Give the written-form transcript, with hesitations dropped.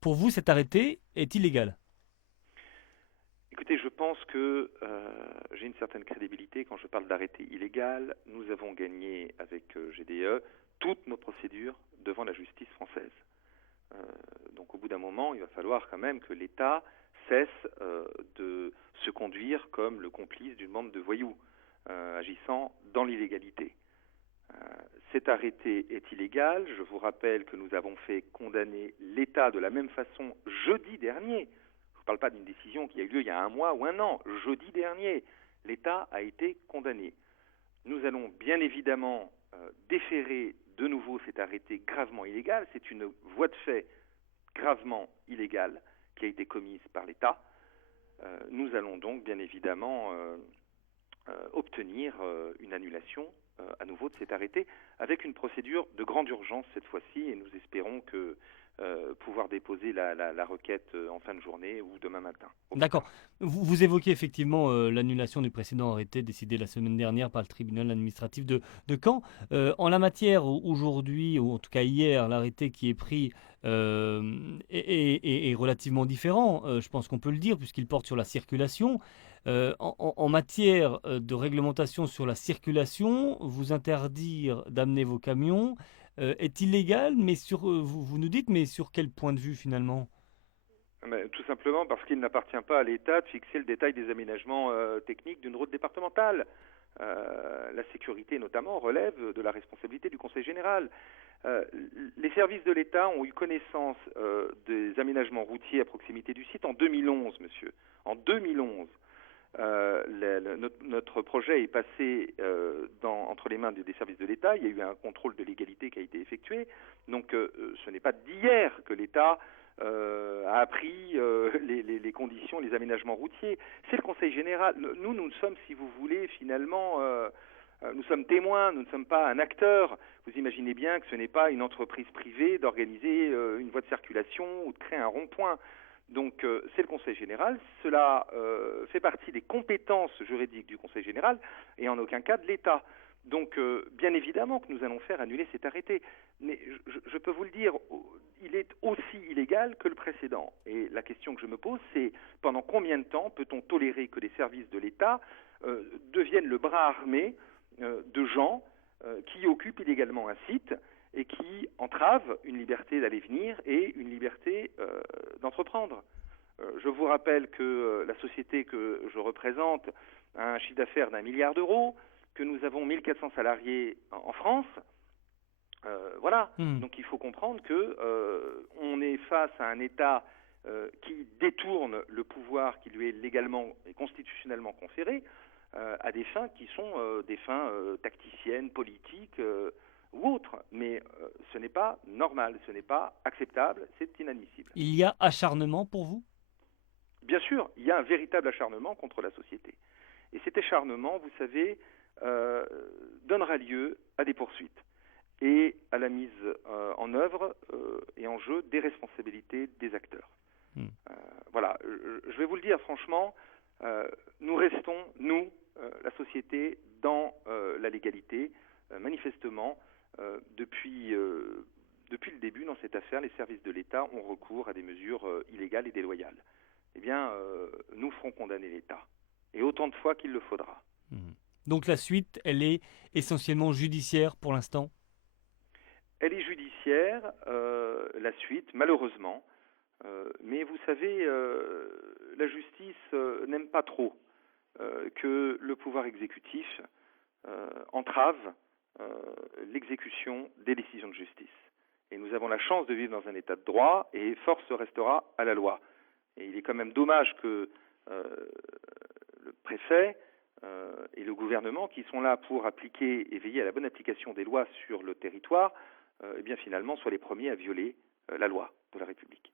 pour vous, cet arrêté est illégal? Écoutez, je pense que j'ai une certaine crédibilité quand je parle d'arrêté illégal. Nous avons gagné avec GDE toutes nos procédures devant la justice française. Euh, donc au bout d'un moment, il va falloir quand même que l'État cesse de se conduire comme le complice d'une bande de voyous agissant dans l'illégalité. Euh, Cet arrêté est illégal. Je vous rappelle que nous avons fait condamner l'État de la même façon jeudi dernier. Je ne parle pas d'une décision qui a eu lieu il y a un mois ou un an. Jeudi dernier, l'État a été condamné. Nous allons bien évidemment déférer de nouveau cet arrêté gravement illégal. C'est une voie de fait gravement illégale qui a été commise par l'État. Nous allons donc bien évidemment obtenir une annulation à nouveau de cet arrêté avec une procédure de grande urgence cette fois-ci et nous espérons que pouvoir déposer la requête en fin de journée ou demain matin au plus D'accord. tard. Vous évoquez effectivement l'annulation du précédent arrêté décidé la semaine dernière par le tribunal administratif de Caen. En la matière, aujourd'hui, ou en tout cas hier, l'arrêté qui est pris est relativement différent, je pense qu'on peut le dire, puisqu'il porte sur la circulation. En matière de réglementation sur la circulation, vous interdire d'amener vos camions est illégal, mais vous nous dites, mais sur quel point de vue finalement? Mais tout simplement parce qu'il n'appartient pas à l'État de fixer le détail des aménagements techniques d'une route départementale. La sécurité notamment relève de la responsabilité du Conseil général. Euh, les services de l'État ont eu connaissance des aménagements routiers à proximité du site en 2011, monsieur. En 2011. Notre projet est passé entre les mains des services de l'État. Il y a eu un contrôle de légalité qui a été effectué. Donc ce n'est pas d'hier que l'État a appris les conditions, les aménagements routiers. C'est le Conseil général. Nous sommes, si vous voulez, finalement, nous sommes témoins, nous ne sommes pas un acteur. Vous imaginez bien que ce n'est pas une entreprise privée d'organiser une voie de circulation ou de créer un rond-point. Donc c'est le Conseil général, cela fait partie des compétences juridiques du Conseil général et en aucun cas de l'État. Donc bien évidemment que nous allons faire annuler cet arrêté, mais je peux vous le dire, il est aussi illégal que le précédent. Et la question que je me pose, c'est pendant combien de temps peut-on tolérer que les services de l'État deviennent le bras armé de gens qui occupent illégalement un site et qui entrave une liberté d'aller venir et une liberté d'entreprendre. Je vous rappelle que la société que je représente a un chiffre d'affaires d'1 milliard d'euros, que nous avons 1400 salariés en France. Voilà, Hmm. donc il faut comprendre que on est face à un État qui détourne le pouvoir qui lui est légalement et constitutionnellement conféré à des fins qui sont des fins tacticiennes, politiques ou autres. Mais ce n'est pas normal, ce n'est pas acceptable, c'est inadmissible. Il y a acharnement pour vous? Bien sûr, il y a un véritable acharnement contre la société. Et cet acharnement, vous savez, euh, donnera lieu à des poursuites et à la mise en œuvre et en jeu des responsabilités des acteurs. Hmm. Euh, voilà, je vais vous le dire franchement, nous restons, nous, la société, dans la légalité. Manifestement, depuis le début dans cette affaire, les services de l'État ont recours à des mesures illégales et déloyales. Eh bien, nous ferons condamner l'État, et autant de fois qu'il le faudra. Hmm. Donc la suite, elle est essentiellement judiciaire pour l'instant? Elle est judiciaire, la suite, malheureusement. Mais vous savez, la justice n'aime pas trop que le pouvoir exécutif entrave euh, l'exécution des décisions de justice. Et nous avons la chance de vivre dans un état de droit et force restera à la loi. Et il est quand même dommage que euh, le préfet et le gouvernement, qui sont là pour appliquer et veiller à la bonne application des lois sur le territoire, eh bien finalement soient les premiers à violer la loi de la République.